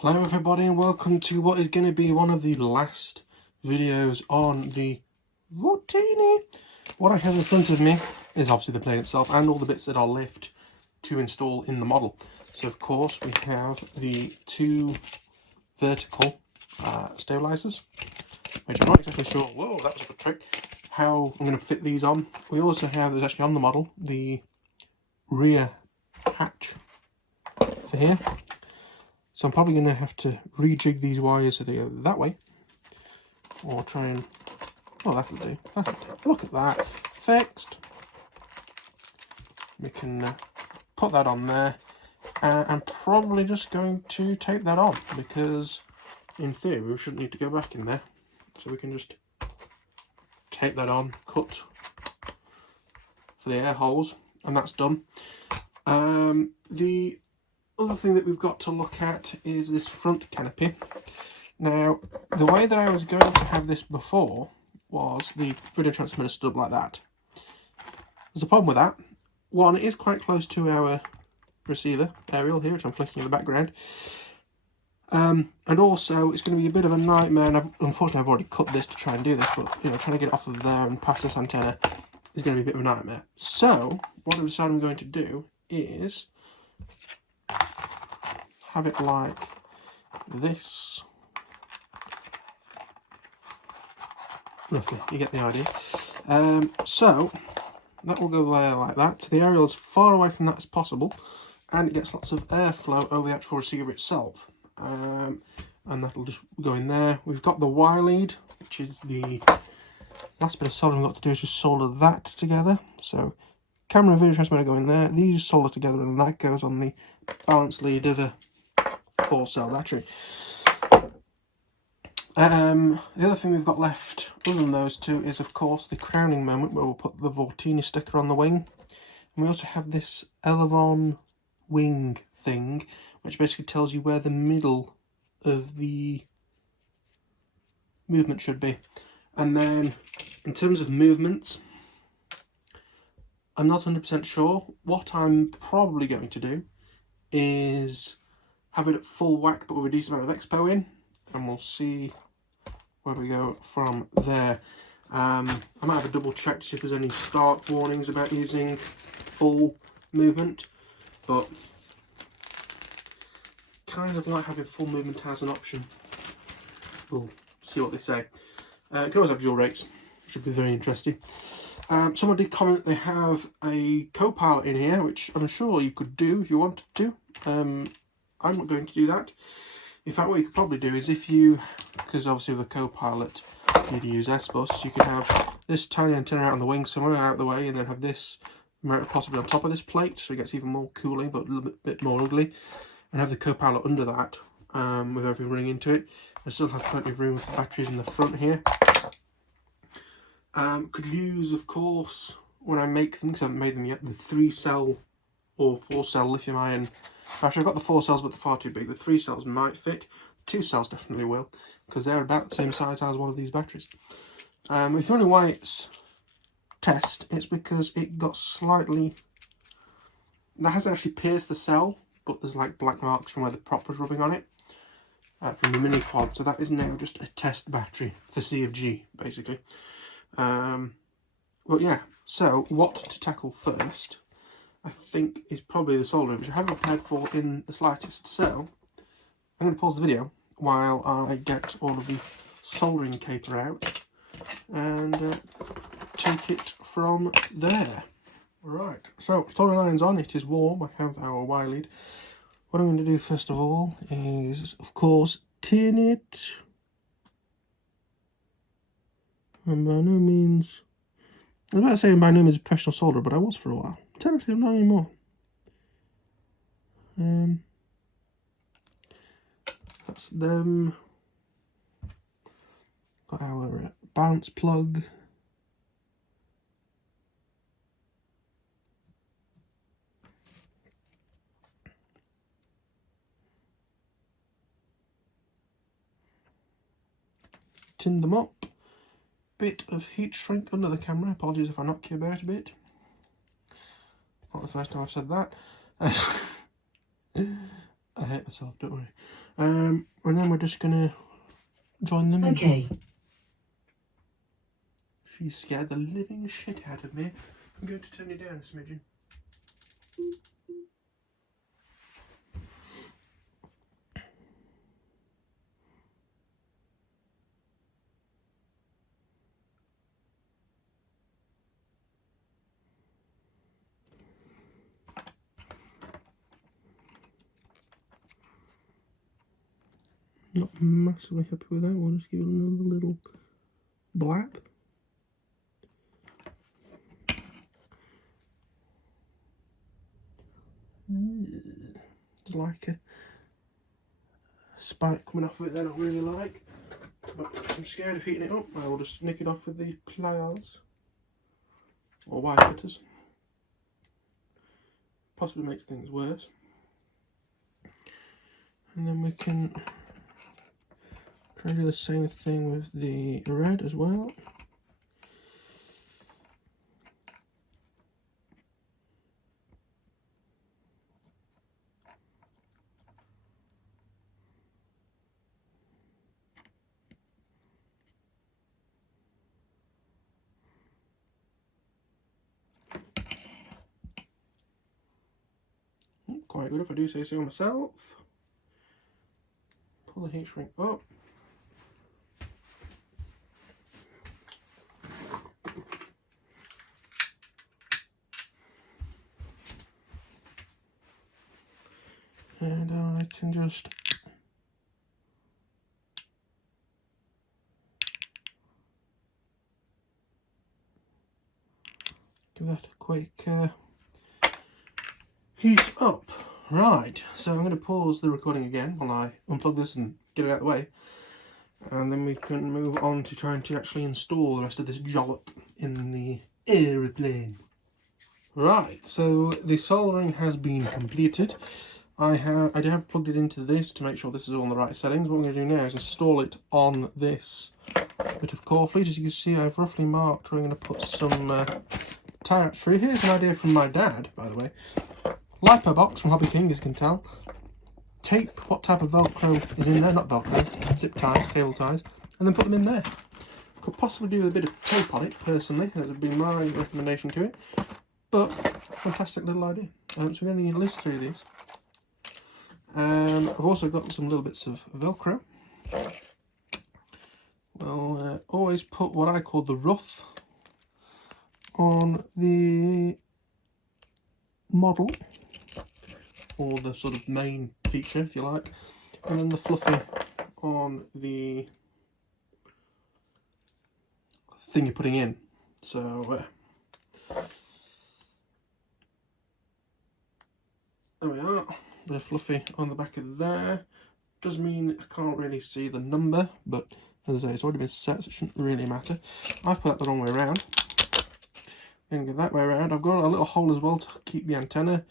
Hello everybody and welcome to what is going to be one of the last videos on the Vortini. What I have in front of me is obviously the plane itself and all the bits that I'll lift to install in the model. So of course we have the two vertical stabilizers, which I'm not exactly sure, whoa that was a good trick, how I'm going to fit these on. We also have, there's actually on the model, the rear hatch for here. So I'm probably going to have to rejig these wires so they go that way, or try and, oh that'll do, look at that, fixed. We can put that on there, and I'm probably just going to tape that on, because in theory we shouldn't need to go back in there, so we can just tape that on, cut for the air holes, and that's done. The other thing that we've got to look at is this front canopy. Now, the way that I was going to have this before was the video transmitter stood up like that. There's a problem with that. One, it is quite close to our receiver aerial here, which I'm flicking in the background. And also, it's going to be a bit of a nightmare, and unfortunately I've already cut this to try and do this, but you know, trying to get it off of there and past this antenna is going to be a bit of a nightmare. So, what I've decided I'm going to do is have it like this. Roughly, you get the idea. So that will go there like that. So the aerial is far away from that as possible, and it gets lots of airflow over the actual receiver itself. And that'll just go in there. We've got the wire lead, which is the last bit of soldering we've got to do is just solder that together. So camera and video transmitter go in there. These solder together, and that goes on the balance lead of a 4-cell battery. The other thing we've got left, other than those two, is of course the crowning moment where we'll put the Vortini sticker on the wing. And we also have this Elevon wing thing, which basically tells you where the middle of the movement should be. And then, in terms of movements, I'm not 100% sure. What I'm probably going to do is have it at full whack but with a decent amount of expo in, and we'll see where we go from there. I might have a double check to see if there's any start warnings about using full movement, but kind of like having full movement as an option. We'll see what they say. You can always have dual rates, should be very interesting. Someone did comment that they have a co-pilot in here, which I'm sure you could do if you wanted to. I'm not going to do that. In fact, what you could probably do is, if you, because obviously with a co-pilot you need to use S-bus, you could have this tiny antenna out on the wing somewhere out of the way, and then have this mounted possibly on top of this plate, so it gets even more cooling but a little bit more ugly, and have the co-pilot under that with everything running into it. I still have plenty of room for batteries in the front here. Could use, of course, when I make them, because I haven't made them yet, the 3-cell or 4-cell lithium ion battery. I've got the 4 cells but they're far too big. The 3 cells might fit. 2 cells definitely will, because they're about the same size as one of these batteries. If you're wondering why it's test, it's because it got slightly, that hasn't actually pierced the cell, but there's like black marks from where the prop was rubbing on it from the mini quad. So that is now just a test battery for C of G basically. But yeah, so what to tackle first, I think, is probably the soldering, which I haven't prepared for in the slightest. So I'm going to pause the video while I get all of the soldering caper out and take it from there. Right, so soldering iron's on, it is warm, I have our wire lead. What I'm going to do first of all is, of course, tin it. And by no means, I was about to say by no means a professional solderer, but I was for a while. Technically I'm not anymore. That's them. Got our balance plug. Tin them up. Bit of heat shrink under the camera. Apologies if I knock you about a bit. Not the first time I've said that. I hate myself, don't worry. And then we're just gonna join them in. Okay. She scared the living shit out of me. I'm going to turn you down a smidgen. Not massively happy with that one. Just give it another little blap. It's like a spike coming off of it that I don't really like. But I'm scared of heating it up. I will just nick it off with the pliers. Or wire cutters. Possibly makes things worse. And then we can try and do the same thing with the red as well. Quite good if I do say so myself. Pull the heat shrink up. And I can just give that a quick heat up. Right, so I'm going to pause the recording again while I unplug this and get it out of the way. And then we can move on to trying to actually install the rest of this jollop in the aeroplane. Right, so the soldering has been completed. I have plugged it into this to make sure this is all in the right settings. What I'm going to do now is install it on this bit of core fleet. As you can see, I've roughly marked where I'm going to put some tie wraps through. Here's an idea from my dad, by the way. Lipo box from Hobby King, as you can tell. Tape what type of Velcro is in there, not Velcro, zip ties, cable ties, and then put them in there. Could possibly do with a bit of tape on it, personally. That would be my recommendation to it. But, fantastic little idea. So we're going to need to list through these. I've also got some little bits of Velcro. Well, always put what I call the rough on the model, or the sort of main feature, if you like, and then the fluffy on the thing you're putting in. So there we are, bit of fluffy on the back of there. Does mean I can't really see the number, but as I say, it's already been set, so it shouldn't really matter. I've put that the wrong way around. Then go that way around. I've got a little hole as well to keep the antenna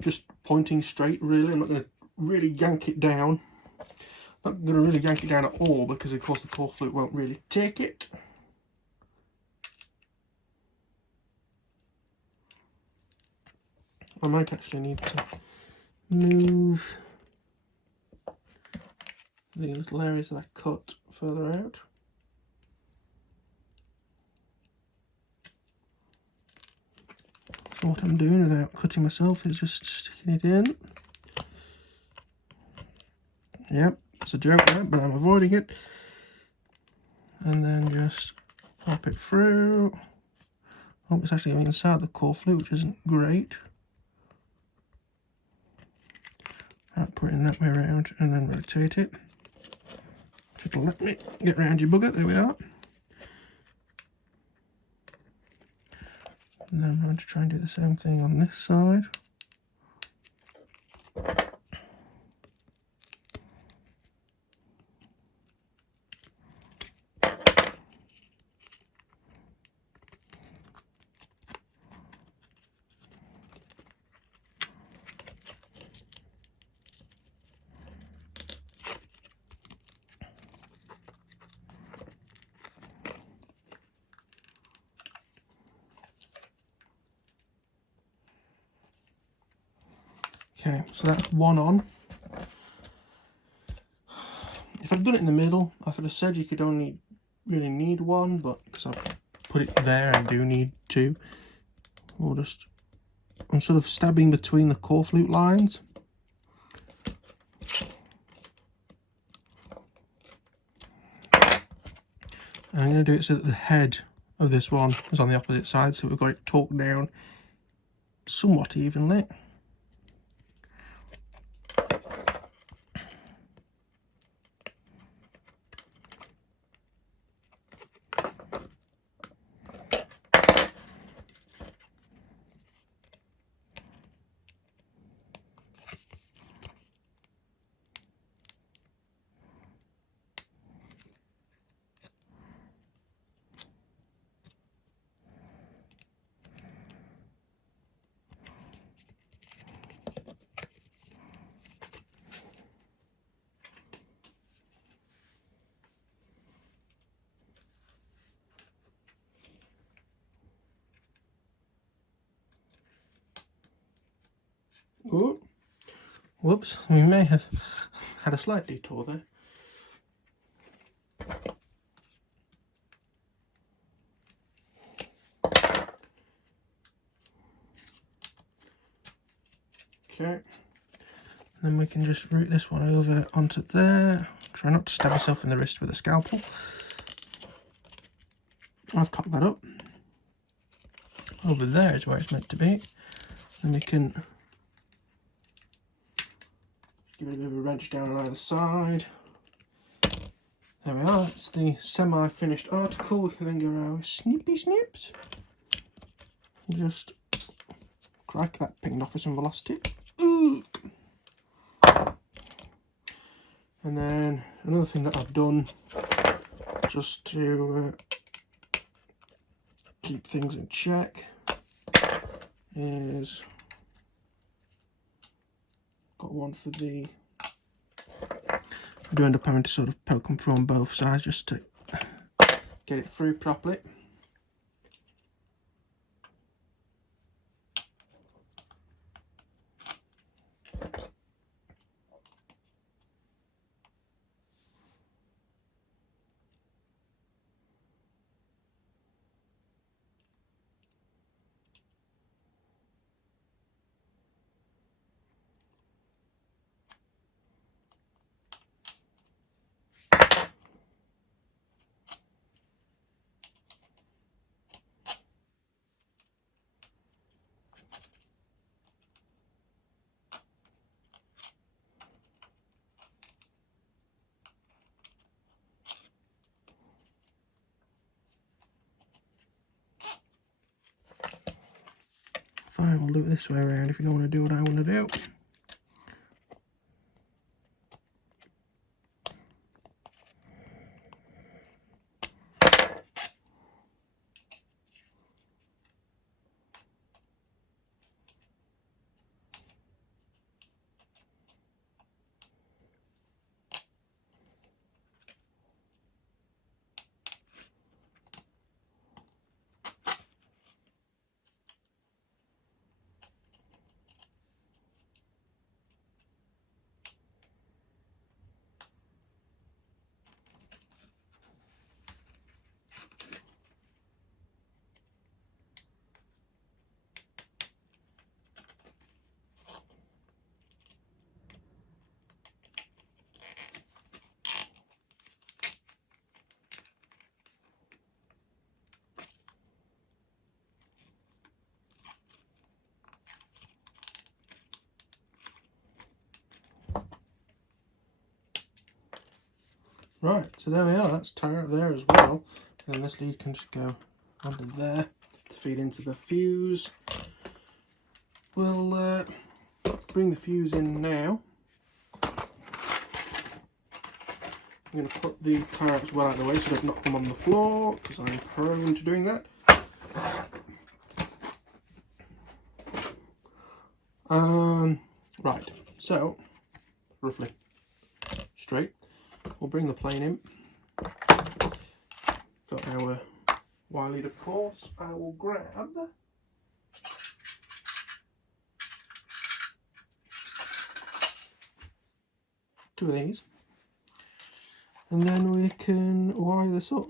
just pointing straight, really. I'm not going to really yank it down. Not going to really yank it down at all, because of course the core flute won't really take it. I might actually need to move the little areas that I cut further out. So what I'm doing without cutting myself is just sticking it in. Yep, it's a joke there, but I'm avoiding it. And then just pop it through. Oh, it's actually going inside the core flute, which isn't great. Right, put it in that way around and then rotate it. It'll let me get around your bugger. There we are. And then I'm going to try and do the same thing on this side. Okay, so that's one on. If I'd done it in the middle, I would have said you could only really need one, but because I've put it there, I do need two. I'm sort of stabbing between the core flute lines. And I'm going to do it so that the head of this one is on the opposite side, so we've got it torqued down somewhat evenly. Ooh. Whoops, we may have had a slight detour there. Okay, then we can just route this one over onto there. Try not to stab yourself in the wrist with a scalpel. I've cocked that up. Over there is where it's meant to be. Then we can give it a bit of a wrench down on either side. There we are, it's the semi-finished article. We can then go around with snippy snips. Just crack that pinged off with some velocity. And then another thing that I've done just to keep things in check is got one for the, I do end up having to sort of poke them through on both sides just to get it through properly. Fine, we'll do it this way around if you don't want to do what I want to do. Right, so there we are, that's tied up there as well. And this lead can just go under there to feed into the fuse. We'll bring the fuse in now. I'm going to put the tie-ups well out of the way so I don't knock them on the floor, because I'm prone to doing that. Right, so, roughly straight. We'll bring the plane in. Got our wire lead, of course. I will grab two of these. and then we can wire this up.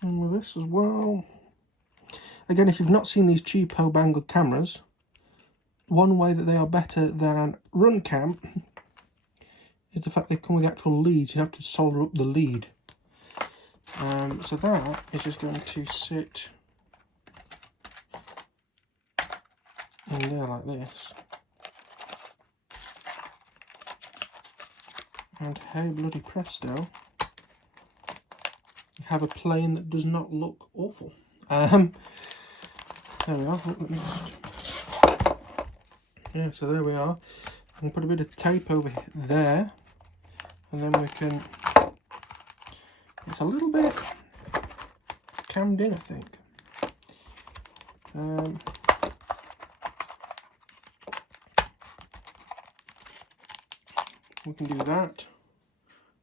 Same with this as well. Again, if you've not seen these cheapo Banggood cameras, one way that they are better than Runcam is the fact they come with the actual leads. You have to solder up the lead. So that is just going to sit in there like this. And hey bloody presto, you have a plane that does not look awful. There we are. Let me just... Yeah, so there we are. I can put a bit of tape over there, and then we can... It's a little bit cammed in, I think. We can do that.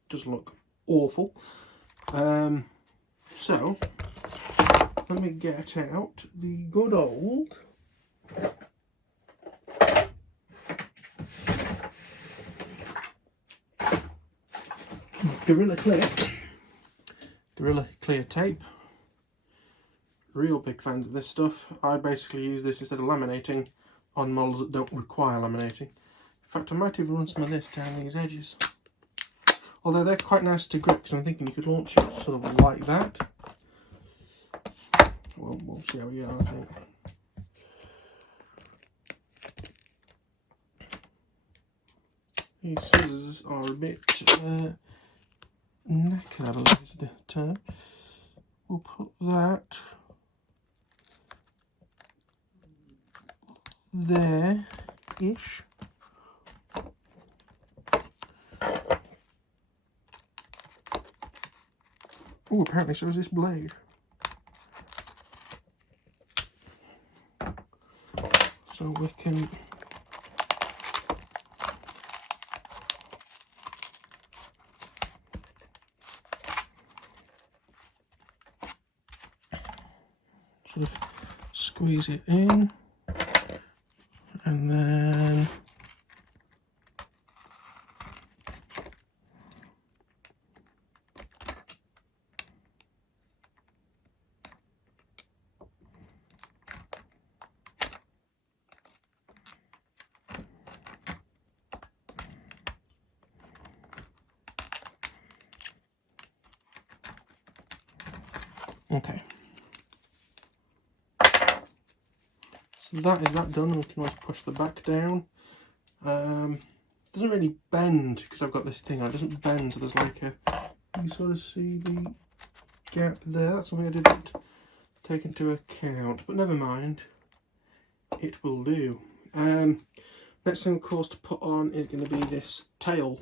Does look awful. So let me get out the good old Gorilla Clear tape. Real big fans of this stuff. I basically use this instead of laminating on models that don't require laminating. In fact, I might even run some of this down these edges. Although they're quite nice to grip, because I'm thinking you could launch it sort of like that. Well, we'll see how we get on, I think. These scissors are a bit knackered, I believe is the term. We'll put that there-ish. Oh, apparently so is this blade. So we can sort of squeeze it in, and then okay. So that is that done. We can always push the back down. Doesn't really bend because I've got this thing on. It doesn't bend, so there's like a, you sort of see the gap there. That's something I didn't take into account, but never mind. It will do. Next thing, of course, to put on is going to be this tail,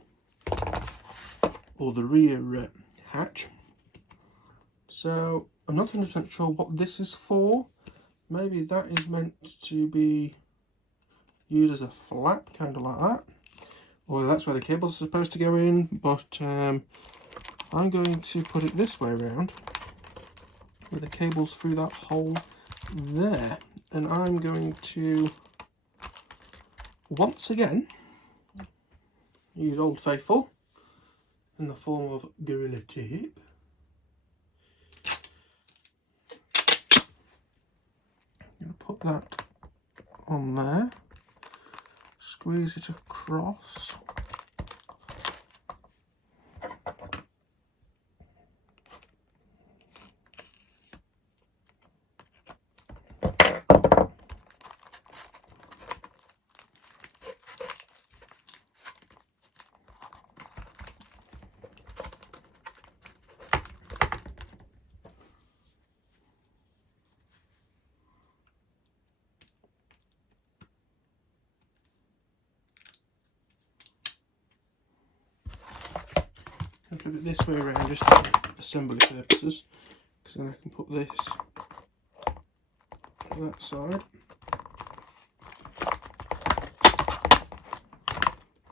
or the rear hatch. So I'm not 100% sure what this is for. Maybe that is meant to be used as a flap, kind of like that. Or that's where the cables are supposed to go in, but I'm going to put it this way around, with the cables through that hole there. And I'm going to, once again, use Old Faithful in the form of Gorilla Tape. Put that on there, squeeze it across, and put it this way around just for assembly purposes, because then I can put this on that side.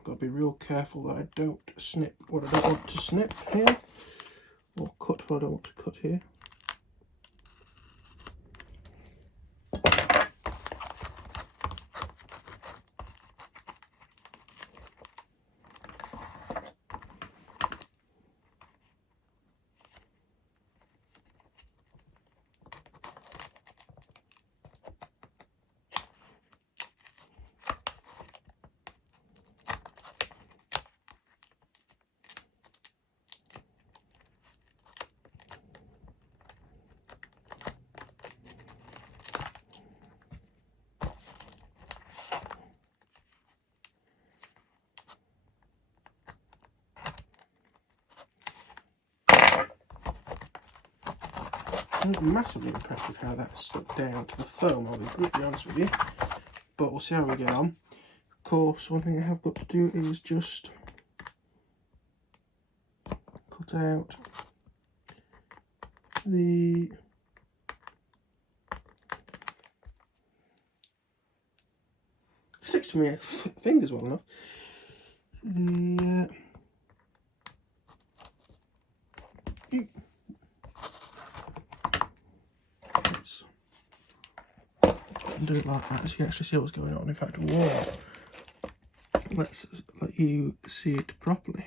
Got to be real careful that I don't snip what I don't want to snip here. or cut what I don't want to cut here. I'm not massively impressed with how that stuck down to the foam, I'll be brutally honest with you, but we'll see how we get on. Of course, one thing I have got to do is just cut out the sticks to my fingers well enough. Let's do it like that so you can actually see what's going on. In fact, whoa, let's let you see it properly.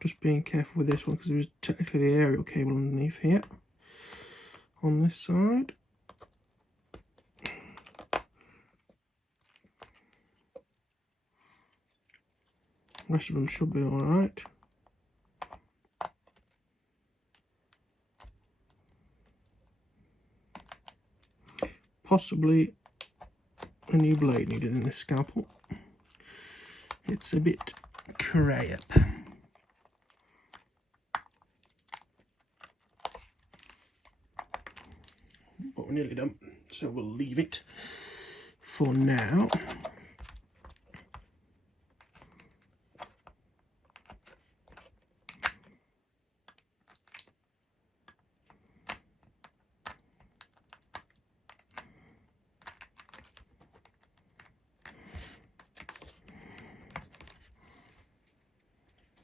Just being careful with this one because there is technically the aerial cable underneath here on this side. The rest of them should be alright. Possibly a new blade needed in this scalpel. It's a bit crap. But we're nearly done, so we'll leave it for now.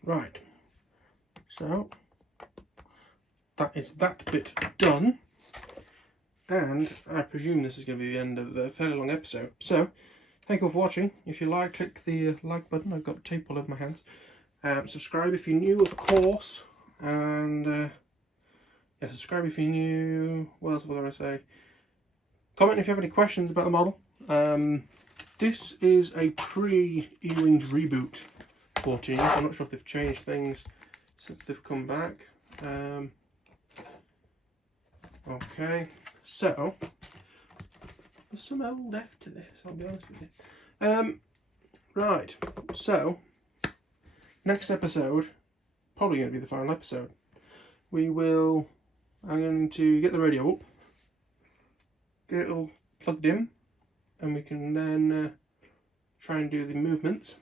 Right, so that is that bit done, and I presume this is going to be the end of a fairly long episode. So, thank you all for watching. If you like, click the like button. I've got tape all over my hands. Subscribe if you're new, of course, and yeah, subscribe if you're new. What else will I say? Comment if you have any questions about the model. This is a pre-E-Wings reboot Vortini. I'm not sure if they've changed things since they've come back. Okay, so there's some old F to this, I'll be honest with you. Right, so next episode, probably going to be the final episode. I'm going to get the radio up, get it all plugged in, and we can then try and do the movements.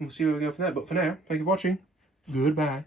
We'll see where we go from there. But for now, thank you for watching. Goodbye.